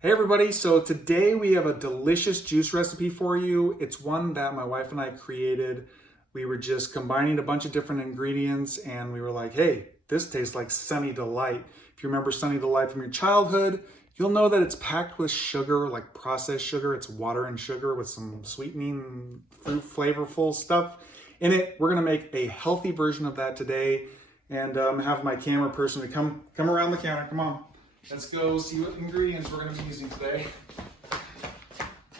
Hey everybody, so today we have a delicious juice recipe for you. It's one that my wife and I created. We were just combining a bunch of different ingredients and we were like, hey, this tastes like Sunny Delight. If you remember Sunny Delight from your childhood, you'll know that it's packed with sugar, like processed sugar. It's water and sugar with some sweetening, fruit flavorful stuff in it. We're gonna make a healthy version of that today and have my camera person to come around the counter, come on. Let's go see what ingredients we're going to be using today.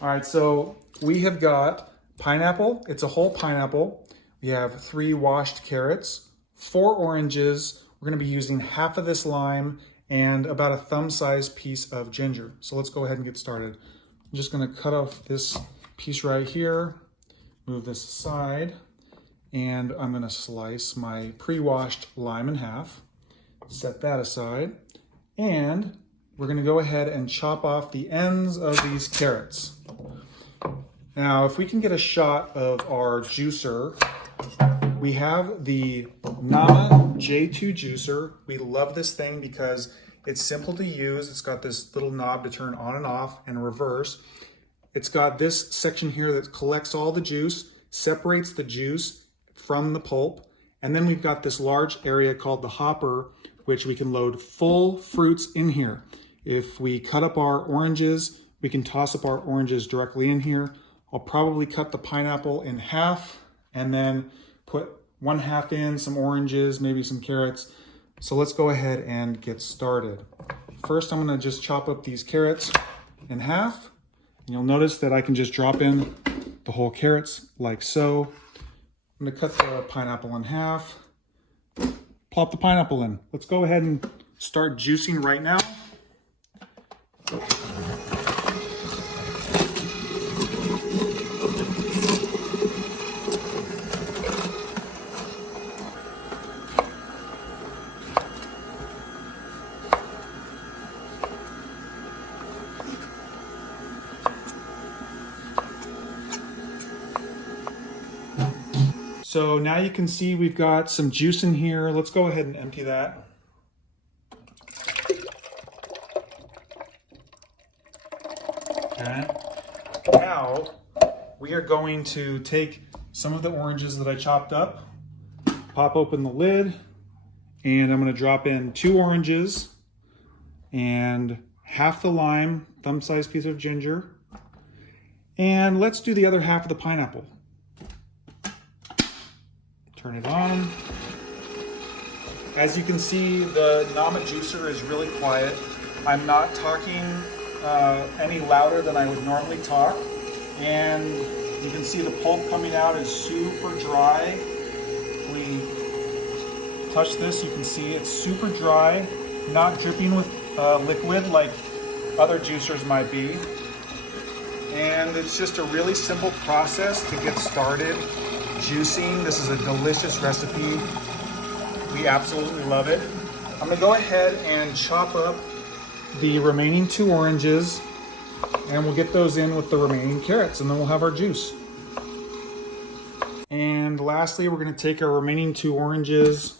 All right, so we have got pineapple. It's a whole pineapple. We have 3 washed carrots, 4 oranges. We're going to be using half of this lime and about a thumb-sized piece of ginger. So let's go ahead and get started. I'm just going to cut off this piece right here, move this aside, and I'm going to slice my pre-washed lime in half, set that aside. And we're going to go ahead and chop off the ends of these carrots. Now, if we can get a shot of our juicer, we have the Nama J2 juicer. We love this thing because it's simple to use. It's got this little knob to turn on and off and reverse. It's got this section here that collects all the juice, separates the juice from the pulp. And then we've got this large area called the hopper, which we can load full fruits in here. If we cut up our oranges, we can toss up our oranges directly in here. I'll probably cut the pineapple in half and then put 1/2 in, some oranges, maybe some carrots. So let's go ahead and get started. First, I'm gonna just chop up these carrots in half. And you'll notice that I can just drop in the whole carrots like so. I'm gonna cut the pineapple in half. Plop the pineapple in. Let's go ahead and start juicing right now. So now you can see we've got some juice in here. Let's go ahead and empty that. Okay. Now we are going to take some of the oranges that I chopped up, pop open the lid, and I'm going to drop in 2 oranges and half the lime, thumb-sized piece of ginger, and let's do the other half of the pineapple. Turn it on. As you can see, the Nama juicer is really quiet. I'm not talking any louder than I would normally talk. And you can see the pulp coming out is super dry. We touch this, you can see it's super dry, not dripping with liquid like other juicers might be. And it's just a really simple process to get started juicing. This is a delicious recipe. We absolutely love it. I'm gonna go ahead and chop up the remaining 2 oranges and we'll get those in with the remaining carrots and then we'll have our juice. And lastly, we're gonna take our remaining 2 oranges,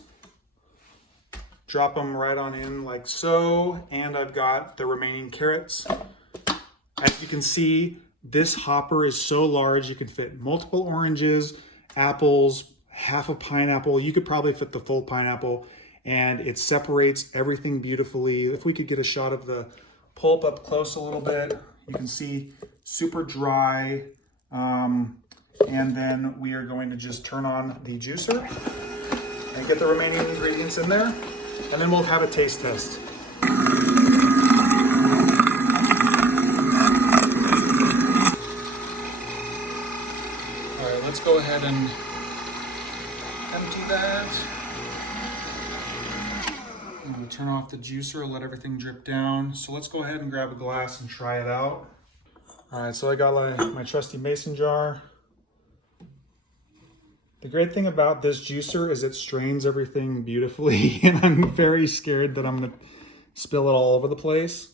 drop them right on in like so, and I've got the remaining carrots. As you can see, this hopper is so large you can fit multiple oranges, apples, half a pineapple. You could probably fit the full pineapple, and it separates everything beautifully. If we could get a shot of the pulp up close a little bit, you can see super dry. And then we are going to just turn on the juicer and get the remaining ingredients in there, and then we'll have a taste test. All right, let's go ahead and empty that. I'm going to turn off the juicer, let everything drip down. So let's go ahead and grab a glass and try it out. All right, so I got my trusty mason jar. The great thing about this juicer is it strains everything beautifully, and I'm very scared that I'm going to spill it all over the place.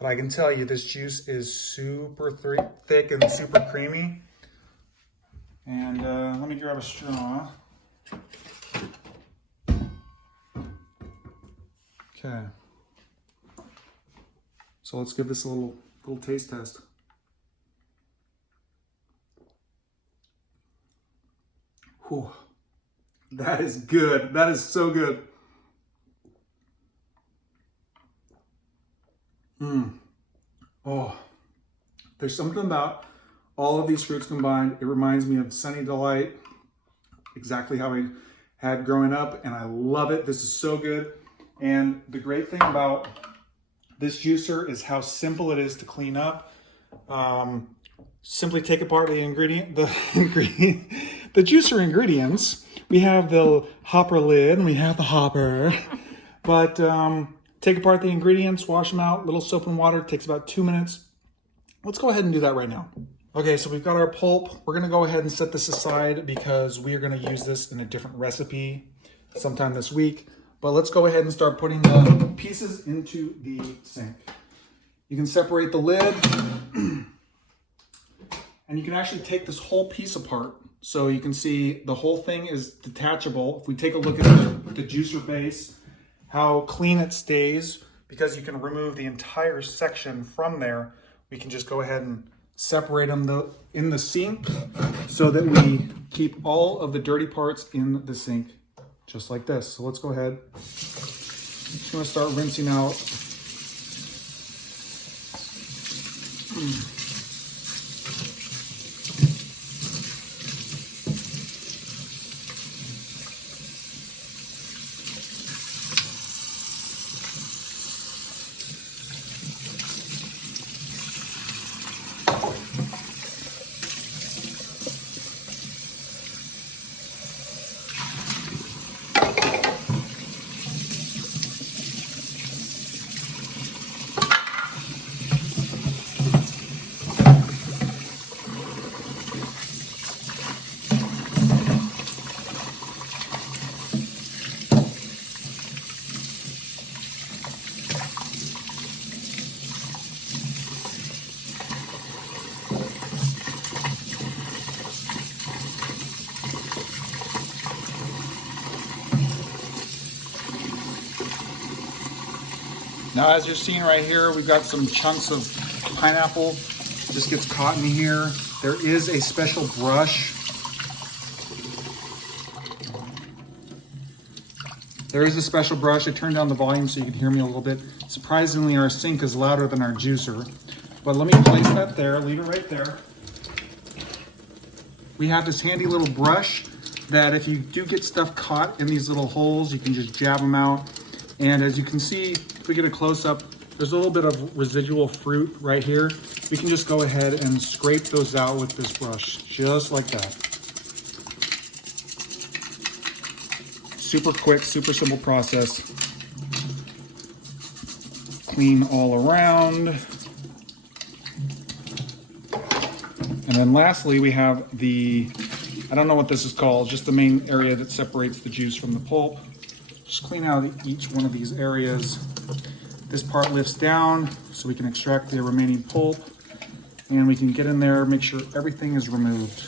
But I can tell you this juice is super thick and super creamy. And let me grab a straw. Okay. So let's give this a little taste test. Whew. That is good. That is so good. Oh, there's something about all of these fruits combined. It reminds me of Sunny Delight, exactly how I had growing up, and I love it. This is so good. And the great thing about this juicer is how simple it is to clean up. Simply take apart the juicer ingredients. We have the hopper lid and we have the hopper, but take apart the ingredients, wash them out, little soap and water. It takes about 2 minutes. Let's go ahead and do that right now. Okay, so we've got our pulp. We're gonna go ahead and set this aside because we are gonna use this in a different recipe sometime this week. But let's go ahead and start putting the pieces into the sink. You can separate the lid and you can actually take this whole piece apart. So you can see the whole thing is detachable. If we take a look at the juicer base, how clean it stays, because you can remove the entire section from there. We can just go ahead and separate them in the sink so that we keep all of the dirty parts in the sink, just like this. So let's go ahead. I'm just gonna start rinsing out. Now, as you're seeing right here, we've got some chunks of pineapple. This gets caught in here. There is a special brush. There is a special brush. I turned down the volume so you can hear me a little bit. Surprisingly, our sink is louder than our juicer. But let me place that there, leave it right there. We have this handy little brush that if you do get stuff caught in these little holes, you can just jab them out. And as you can see, if we get a close-up, there's a little bit of residual fruit right here. We can just go ahead and scrape those out with this brush, just like that. Super quick, super simple process. Clean all around. And then lastly, we have the, I don't know what this is called, just the main area that separates the juice from the pulp. Just clean out each one of these areas. This part lifts down so we can extract the remaining pulp, and we can get in there, make sure everything is removed.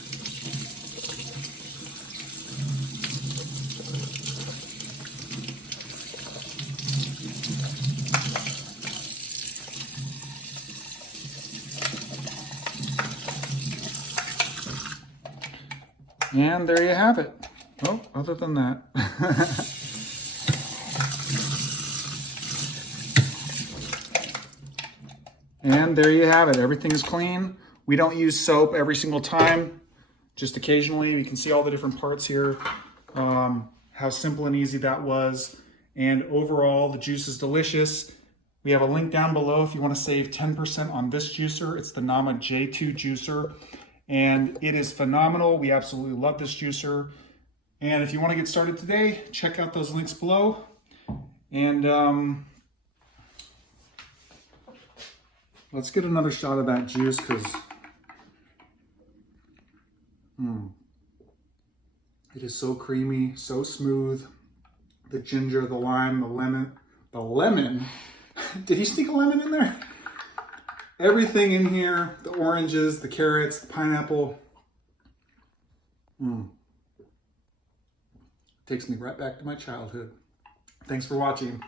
And there you have it. Oh, other than that. And there you have it. Everything is clean. We don't use soap every single time, just occasionally. You can see all the different parts here, how simple and easy that was. And overall, the juice is delicious. We have a link down below if you want to save 10% on this juicer. It's the Nama J2 juicer, and it is phenomenal. We absolutely love this juicer. And if you want to get started today, check out those links below. And let's get another shot of that juice, because it is so creamy, so smooth. The ginger, the lime, the lemon. Did you sneak a lemon in there? Everything in here, the oranges, the carrots, the pineapple. Takes me right back to my childhood. Thanks for watching.